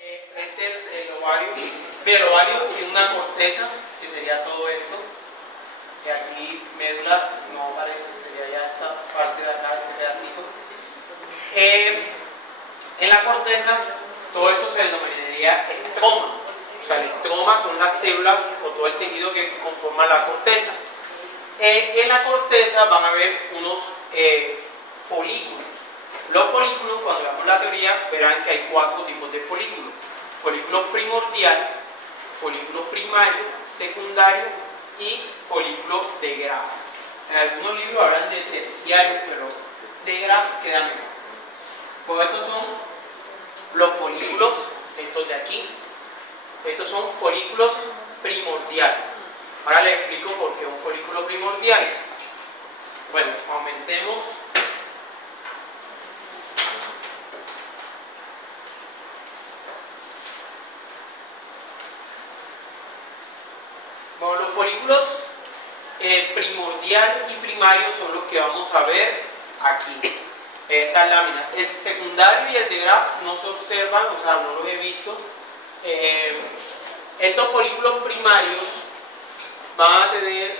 Este es el ovario. Mira, el ovario tiene una corteza, que sería todo esto. Que aquí médula no aparece, sería ya esta parte de acá, ese pedacito. En la corteza, todo esto se denominaría estroma. O sea, el estroma son las células o todo el tejido que conforma la corteza. En la corteza van a haber unos folículos. Los folículos, cuando veamos la teoría, verán que hay 4 tipos de folículos. Folículo primordial, folículo primario, secundario y folículo de Graf. En algunos libros hablan de terciario, pero de Graf queda mejor. Pues estos son los folículos, estos de aquí. Estos son folículos primordiales. Ahora les explico por qué un folículo primordial. Bueno, aumentemos. Bueno, los folículos primordial y primario son los que vamos a ver aquí. Estas láminas. El secundario y el de Graf no se observan, o sea, no los he visto. Estos folículos primarios van a tener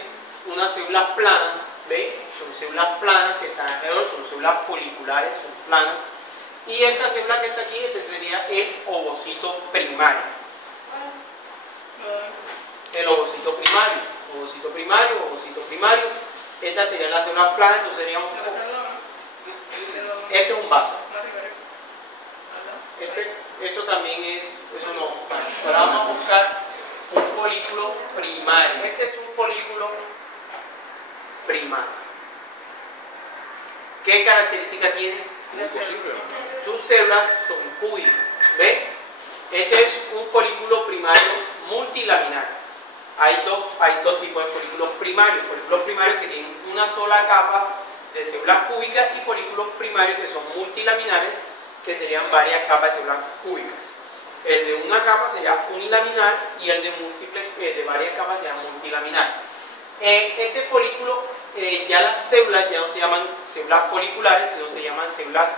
unas células planas, ¿veis? Son células planas que están alrededor, son células foliculares, son planas. Y esta célula que está aquí, este sería el ovocito primario. El ovocito primario, ovocito primario, ovocito primario. Estas serían las células planas, esto sería un foco. Este es un vaso. Esto también es, eso no. Ahora vamos a buscar un folículo primario. Este es un folículo primario. ¿Qué característica tiene? Sus células son cúbicas. ¿Ves? Este es un folículo primario multilaminar. Hay dos tipos de folículos primarios. Folículos primarios que tienen una sola capa de células cúbicas y folículos primarios que son multilaminares, que serían varias capas de células cúbicas. El de una capa sería unilaminar y el de múltiples, de varias capas sería multilaminar. Este folículo, ya las células ya no se llaman células foliculares, sino se llaman células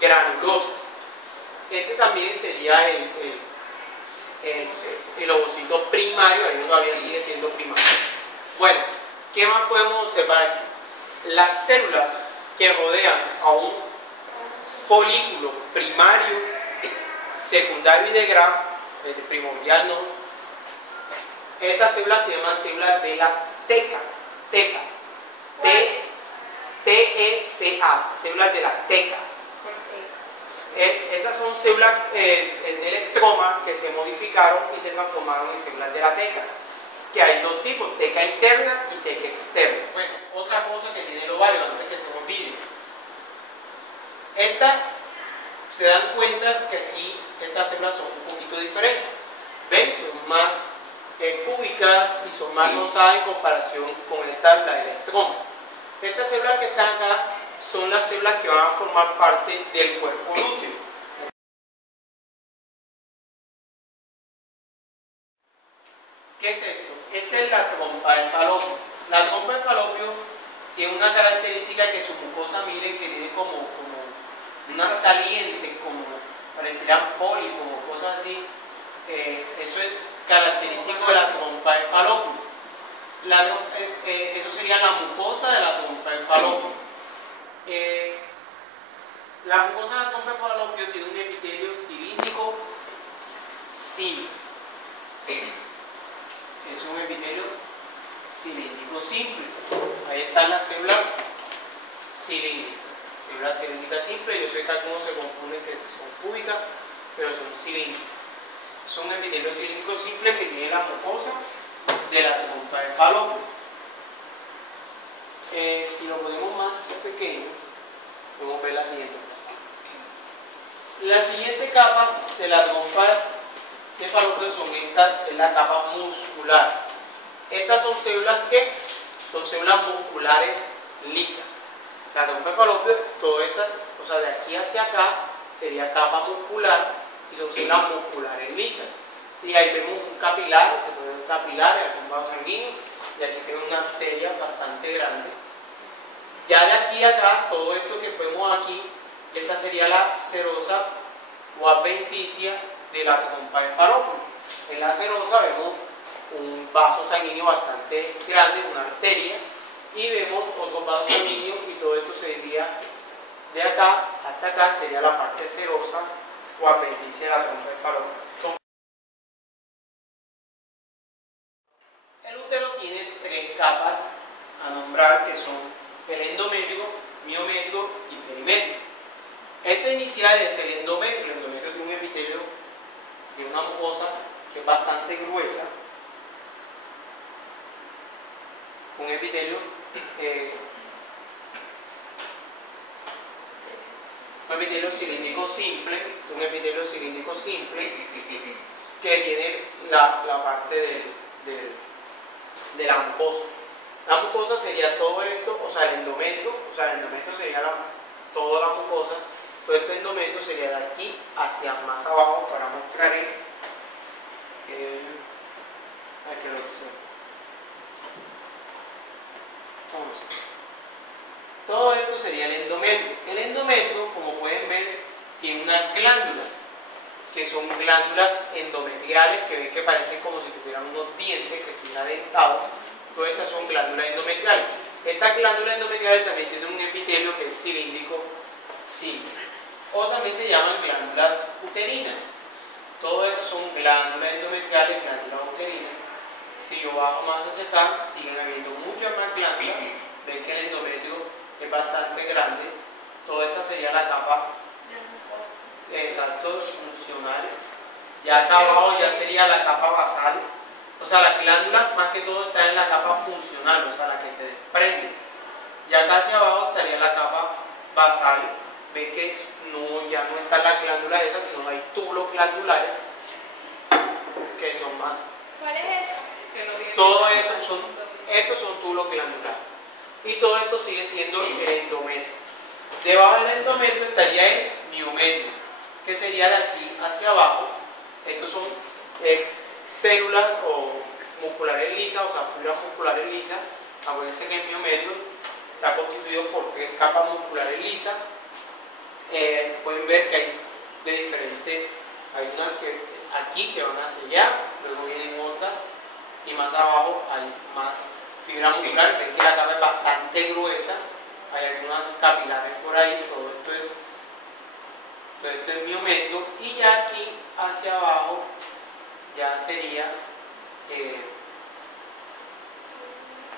granulosas. Este también sería el ovocito primario, ahí todavía sigue siendo primario. Bueno, ¿qué más podemos observar aquí? Las células que rodean a un folículo primario, secundario y de Graf, el primordial no, estas células se llaman células de la teca, T-E-C-A, células de la teca. Esas son células del estroma que se modificaron y se transformaron en células de la teca, que hay dos tipos, teca interna y teca externa. Bueno, otra cosa que tiene el ovario, antes que se me olvide, se dan cuenta que aquí estas células son un poquito diferentes. ¿Ven? Son más cúbicas y son más rosadas en comparación con la del estroma. Estas células que están acá son las células que van a formar parte del cuerpo lúteo. ¿Qué es esto? Esta es la trompa del falopio. La trompa del falopio tiene una característica que su mucosa, miren, que tiene como unas salientes, como parecerían pólipos o cosas así. Eso es característico de la trompa del falopio. Eso sería la mucosa de la trompa del falopio. La mucosa de la trompa del falopio tiene un epitelio cilíndrico simple. Es un epitelio cilíndrico simple. Ahí están las células cilíndricas. Células cilíndricas simples, yo sé que algunos se confunden que son cúbicas, pero son cilíndricas. Es un epitelio cilíndrico simple que tiene la mucosa de la trompa del falopio. Si lo ponemos más pequeño, podemos ver la siguiente. La siguiente capa de la trompa de falopio son estas, es la capa muscular. Estas son células que son células musculares lisas. La trompa de falopio, todas estas, o sea, de aquí hacia acá sería capa muscular y son células musculares lisas. Sí, ahí vemos un capilar, se puede ver un capilar, el bombado sanguíneo, y aquí se ve una arteria bastante grande. Ya de aquí a acá, todo esto que vemos aquí, esta sería la serosa o adventicia de la trompa de Falópolis. En la serosa vemos un vaso sanguíneo bastante grande, una arteria, y vemos otros vasos sanguíneos, y todo esto sería de acá hasta acá, sería la parte serosa o adventicia de la trompa de Falópolis. El útero tiene tres capas a nombrar, que son el endometrio, miometrio y perimetrio. Este inicial es el endometrio. El endometrio tiene un epitelio de una mucosa que es bastante gruesa, un epitelio cilíndrico simple, que tiene la parte de la mucosa. La mucosa sería todo esto, o sea, el endometrio sería toda la mucosa, todo este endometrio sería de aquí hacia más abajo, para mostrar aquí lo observo. Todo esto sería el endometrio. El endometrio, como pueden ver, tiene unas glándulas, que son glándulas endometriales, que ven que parecen como si tuvieran unos dientes, que estuvieran dentados. Todas estas son glándulas endometriales. Estas glándulas endometriales también tienen un epitelio que es cilíndrico simple, o también se llaman glándulas uterinas. Todas estas son glándulas endometriales, glándulas uterinas. Si yo bajo más hacia acá, siguen habiendo muchas más glándulas. Ven que el endometrio es bastante grande. Toda esta sería la capa exactos funcionales. Ya acá abajo ya sería la capa basal. O sea, las glándulas más que todo están en la capa funcional, o sea, la que se desprende. Y acá hacia abajo estaría la capa basal. Ven que ya no están las glándulas esas, sino hay túbulos glandulares que son más. ¿Cuál es esa? Todo eso estos son túbulos glandulares. Y todo esto sigue siendo el endometrio. Debajo del endometrio estaría el miometrio, que sería de aquí hacia abajo. Estos son células o musculares lisas, o sea, fibras musculares lisas. Acuérdense que el miometrio está constituido por tres capas musculares lisas. Pueden ver que hay de diferentes, hay unas que aquí que van hacia allá, luego vienen otras, y más abajo hay más fibra muscular. Ven que la capa es bastante gruesa, hay algunas capilares por ahí. Todo esto es miometrio, y ya aquí hacia abajo ya sería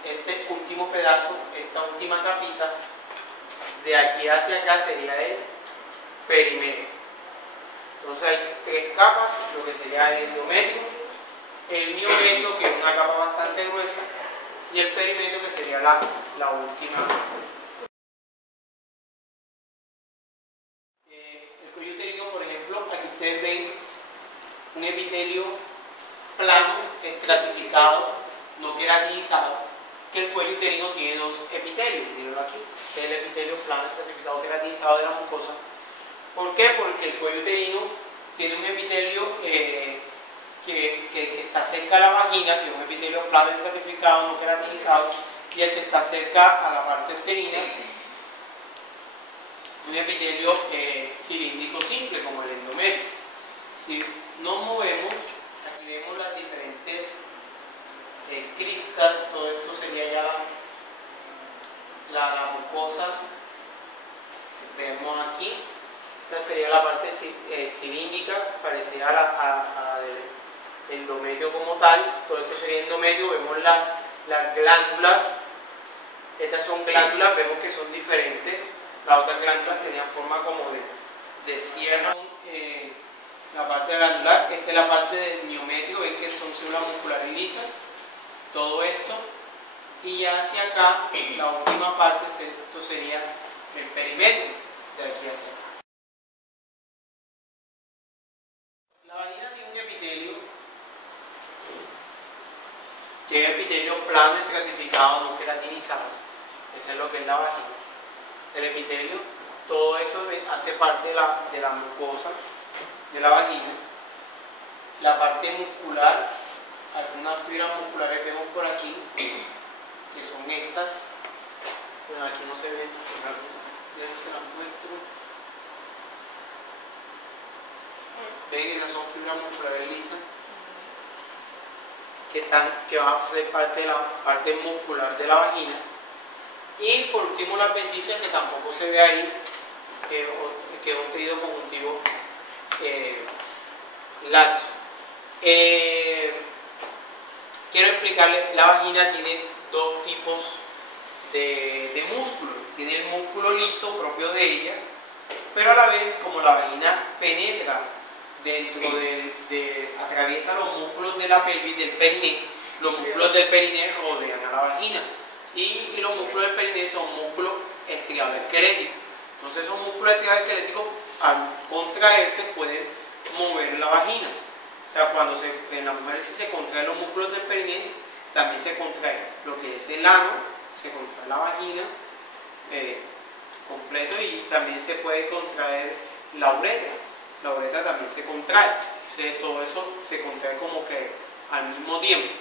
este último pedazo, esta última capita. De aquí hacia acá sería el perimetrio. Entonces hay tres capas, lo que sería el endometrio, el miometrio, que es una capa bastante gruesa, y el perimetrio, que sería la última. El cuello uterino, por ejemplo, aquí ustedes ven un epitelio plano, estratificado, no queratinizado, que el cuello uterino tiene dos epitelios. Mírenlo aquí, este es el epitelio plano, estratificado, queratinizado de la mucosa. ¿Por qué? Porque el cuello uterino tiene un epitelio que está cerca de la vagina, que es un epitelio plano, estratificado, no queratinizado, y el que está cerca a la parte uterina, un epitelio cilíndrico simple, como el endometrio. Si nos movemos, aquí vemos las diferentes criptas. Todo esto sería ya la mucosa. Vemos aquí, esta sería la parte cilíndrica, parecida a la del endometrio como tal. Todo esto sería endometrio. Vemos las glándulas. Estas son glándulas, vemos que son diferentes. Las otras glándulas tenían forma como de cierre. La parte glandular, esta es la parte del miometrio, ven que son células musculares lisas. Todo esto, y ya hacia acá, la última parte, esto sería el perimetrio, de aquí hacia acá. La vagina tiene un epitelio, que es epitelio plano, estratificado, no queratinizado. Eso es lo que es la vagina. El epitelio, todo esto hace parte de la mucosa de la vagina. La parte muscular, algunas fibras musculares vemos por aquí, que son estas. Bueno, aquí no se ven, ya se las muestro. ven, esas son fibras musculares lisas que van a ser parte de la parte muscular de la vagina. Y por último las adventicias, que tampoco se ve ahí, que es un tejido conjuntivo laxo. Quiero explicarles, la vagina tiene dos tipos de músculos. Tiene el músculo liso propio de ella, pero a la vez, como la vagina penetra dentro atraviesa los músculos de la pelvis, del periné, los músculos del periné rodean a la vagina. Y los músculos del periné son músculos estriados esqueléticos. Entonces esos músculos estriados esqueléticos, al contraerse, pueden mover la vagina. O sea, cuando en las mujeres si se contraen los músculos del periné, también se contrae lo que es el ano, se contrae la vagina completo, y también se puede contraer la uretra. La uretra también se contrae. Entonces todo eso se contrae como que al mismo tiempo.